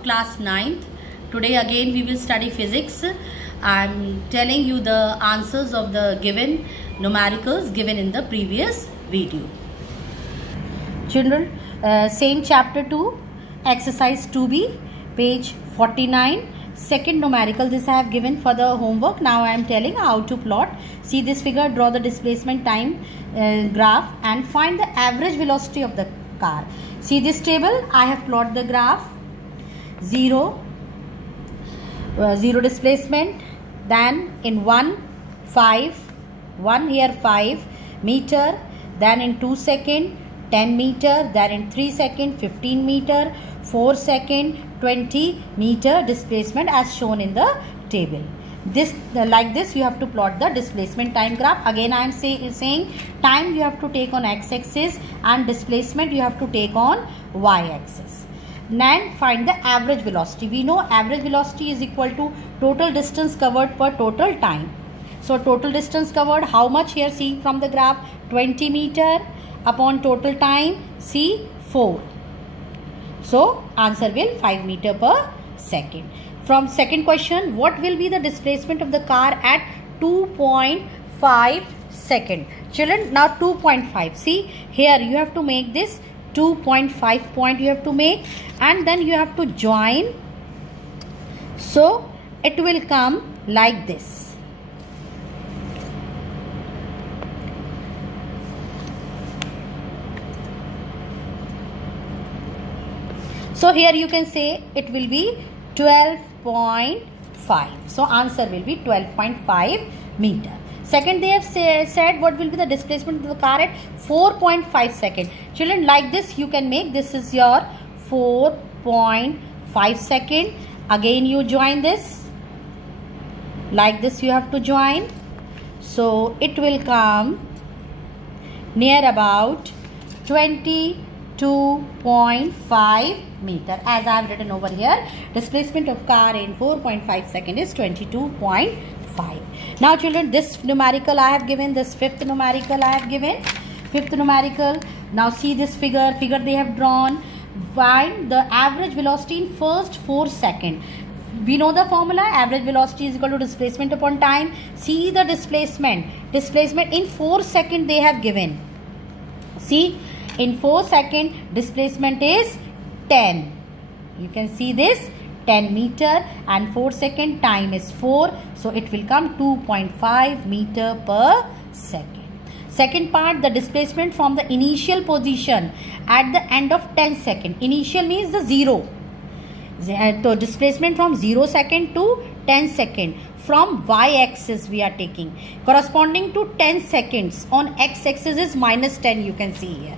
of class 9th. Today again we will study physics. I am telling you the answers of the given numericals given in the previous video. Children, same chapter 2, exercise 2b, page 49. Second numerical, this I have given for the homework. Now I am telling how to plot. See this figure, draw the displacement time graph and find the average velocity of the car. See this table, I have plotted the graph. 0 displacement, then in 1 here 5 meter, then in 2 second 10 meter, then in 3 second 15 meter, 4 second 20 meter displacement as shown in the table. This like this you have to plot the displacement time graph. Again I am saying time you have to take on x-axis and displacement you have to take on y-axis. Then find the average velocity. We know average velocity is equal to total distance covered per total time. So total distance covered, how much here? See from the graph, 20 meter upon total time, see 4. So answer will 5 meter per second. From second question, what will be the displacement of the car at 2.5 second? Children, now 2.5. See here you have to make this 2.5 point you have to make, and then you have to join. So it will come like this. So here you can say it will be 12.5. So answer will be 12.5 meter. Second, they have said what will be the displacement of the car at 4.5 second. Children, like this you can make. This is your 4.5 second. Again you join this. Like this you have to join. So it will come near about 22.5 meter. As I have written over here, displacement of car in 4.5 second is 22.5. Now children, this numerical I have given, this fifth numerical I have given. Fifth numerical, now see this figure they have drawn. Find the average velocity in first 4 seconds. We know the formula, average velocity is equal to displacement upon time. See the displacement in 4 seconds they have given. See, in 4 seconds displacement is 10. You can see this 10 meter, and 4 second time is 4. So it will come 2.5 meter per second. Second part, the displacement from the initial position at the end of 10 second. Initial means the 0. So displacement from 0 second to 10 second. From y-axis we are taking. Corresponding to 10 seconds on x-axis is minus 10, you can see here.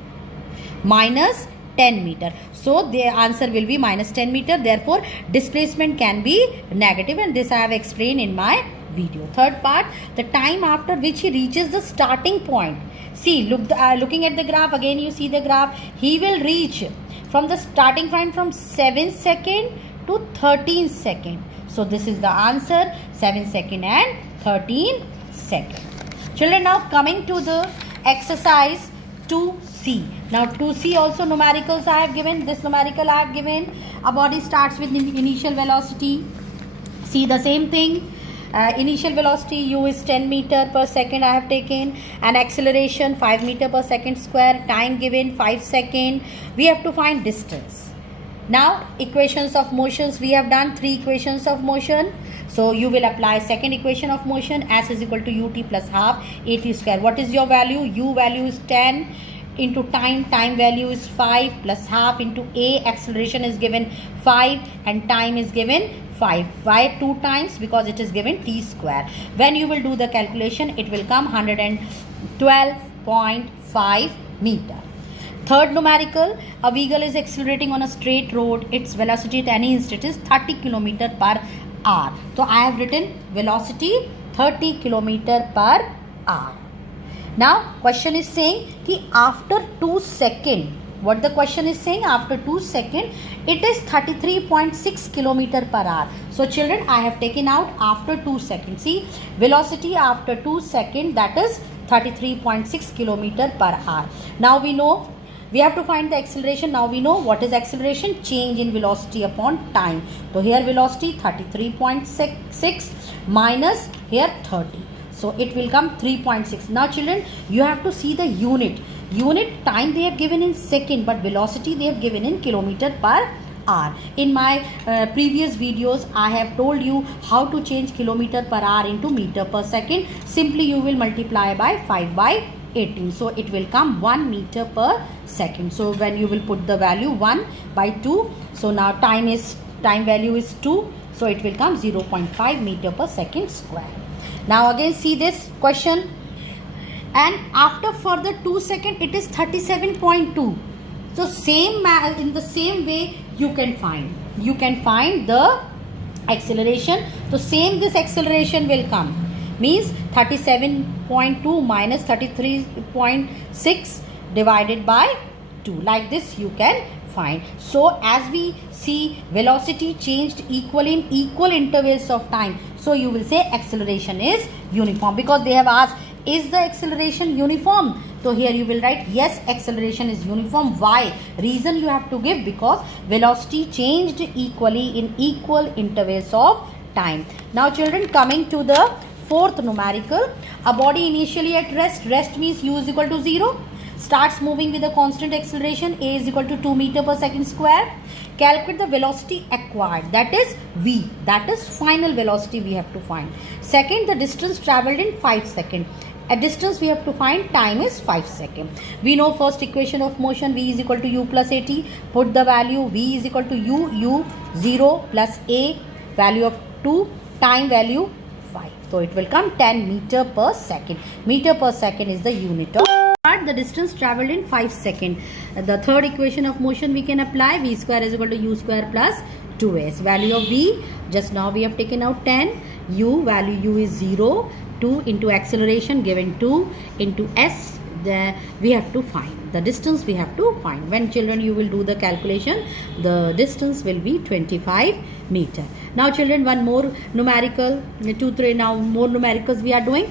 Minus 10 meter. So the answer will be minus 10 meter. Therefore displacement can be negative, and this I have explained in my video. Third part, the time after which he reaches the starting point. See, looking at the graph, again you see the graph, he will reach from the starting point from 7 second to 13 second. So this is the answer, 7 second and 13 second. Children, now coming to the exercise 2C. Now 2C also numericals I have given. This numerical I have given. A body starts with initial velocity. See the same thing. Initial velocity u is 10 meter per second I have taken, and acceleration 5 meter per second square. Time given 5 second. We have to find distance. Now equations of motions we have done, 3 equations of motion. So you will apply second equation of motion, s is equal to ut plus half at square. What is your value? U value is 10 into time value is 5 plus half into a, acceleration is given 5 and time is given 5. Why 2 times? Because it is given t square. When you will do the calculation, it will come 112.5 meter. Third numerical, a vehicle is accelerating on a straight road. Its velocity at any instant is 30 km per hour. So I have written velocity 30 km per hour. Now question is saying कि after 2 seconds, what the question is saying, after 2 seconds it is 33.6 km per hour. So children, I have taken out after 2 seconds. See, velocity after 2 seconds, that is 33.6 km per hour. Now we know we have to find the acceleration. Now we know what is acceleration, change in velocity upon time. So here velocity 33.6 minus here 30. So it will come 3.6. Now children, you have to see the unit. Unit time they have given in second, but velocity they have given in kilometer per hour. In my previous videos, I have told you how to change kilometer per hour into meter per second. Simply you will multiply by 5/18. So it will come 1 meter per second. So when you will put the value 1 by 2, so now time value is 2. So it will come 0.5 meter per second square. Now again see this question, and after further 2 seconds it is 37.2. so in the same way you can find the acceleration. So same this acceleration will come, means 37.2 minus 33.6 divided by 2, like this you can find. So as we see, velocity changed equally in equal intervals of time, so you will say acceleration is uniform, because they have asked is the acceleration uniform. So here you will write yes, acceleration is uniform. Why? Reason you have to give, because velocity changed equally in equal intervals of time. Now children, coming to the fourth numerical, a body initially at rest means u is equal to 0, starts moving with a constant acceleration, a is equal to 2 meter per second square. Calculate the velocity acquired, that is v, that is final velocity we have to find. Second, the distance travelled in 5 seconds. A distance we have to find, time is 5 seconds. We know first equation of motion, v is equal to u plus at. Put the value, v is equal to u 0 plus a, value of 2, time value 5. So it will come 10 meter per second. Meter per second is the unit of the distance travelled in 5 seconds. The third equation of motion we can apply, v square is equal to u square plus 2s. Value of v, just now we have taken out 10, u, value u is 0, 2 into acceleration given 2 into s, we have to find the distance we have to find. When children you will do the calculation, the distance will be 25 meter. Now children, one more numerical, 2, 3, now more numericals we are doing.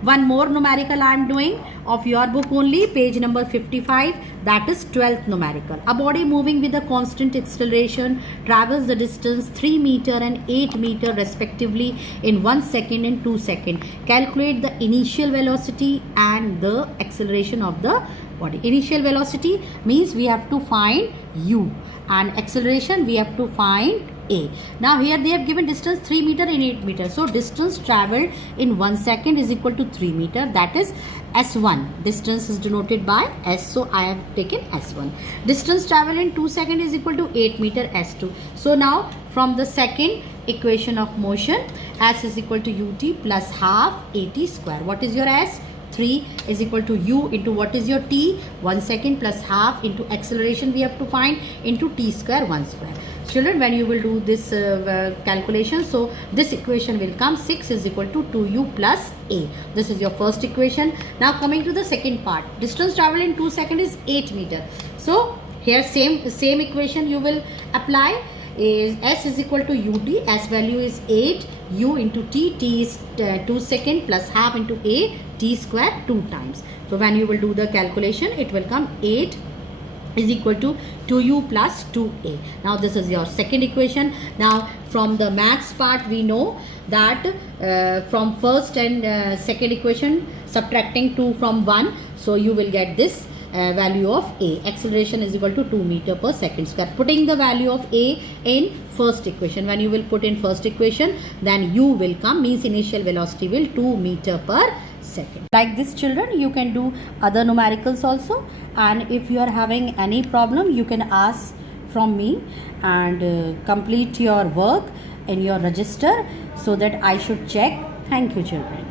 One more numerical I am doing of your book only, page number 55, that is 12th numerical. A body moving with a constant acceleration travels the distance 3 meter and 8 meter respectively in 1 second and 2 seconds. Calculate the initial velocity and the acceleration of the body. Initial velocity means we have to find u, and acceleration we have to find a. Now here they have given distance 3 meter and 8 meter. So distance travelled in 1 second is equal to 3 meter, that is S1. Distance is denoted by S, so I have taken S1. Distance travelled in 2 seconds is equal to 8 meter, S2. So now from the second equation of motion, S is equal to ut plus half at square. What is your S? 3 is equal to u into what is your t? 1 second plus half into acceleration we have to find into t square 1 square. Children, when you will do this calculation, so this equation will come 6 is equal to 2u plus a. This is your first equation. Now coming to the second part, distance travelled in 2 seconds is 8 meter. So here same equation you will apply. Is s is equal to ut, s value is 8, u into t is 2 seconds plus half into a, t square 2 times. So when you will do the calculation, it will come 8 is equal to 2u plus 2a. Now this is your second equation. Now from the maths part we know that from first and second equation subtracting 2 from 1, so you will get this value of a. Acceleration is equal to 2 meter per second square. Putting the value of a in first equation, when you will put in first equation, then u will come, means initial velocity will 2 meter per second. Like this children, you can do other numericals also, and if you are having any problem you can ask from me and complete your work in your register so that I should check. Thank you children.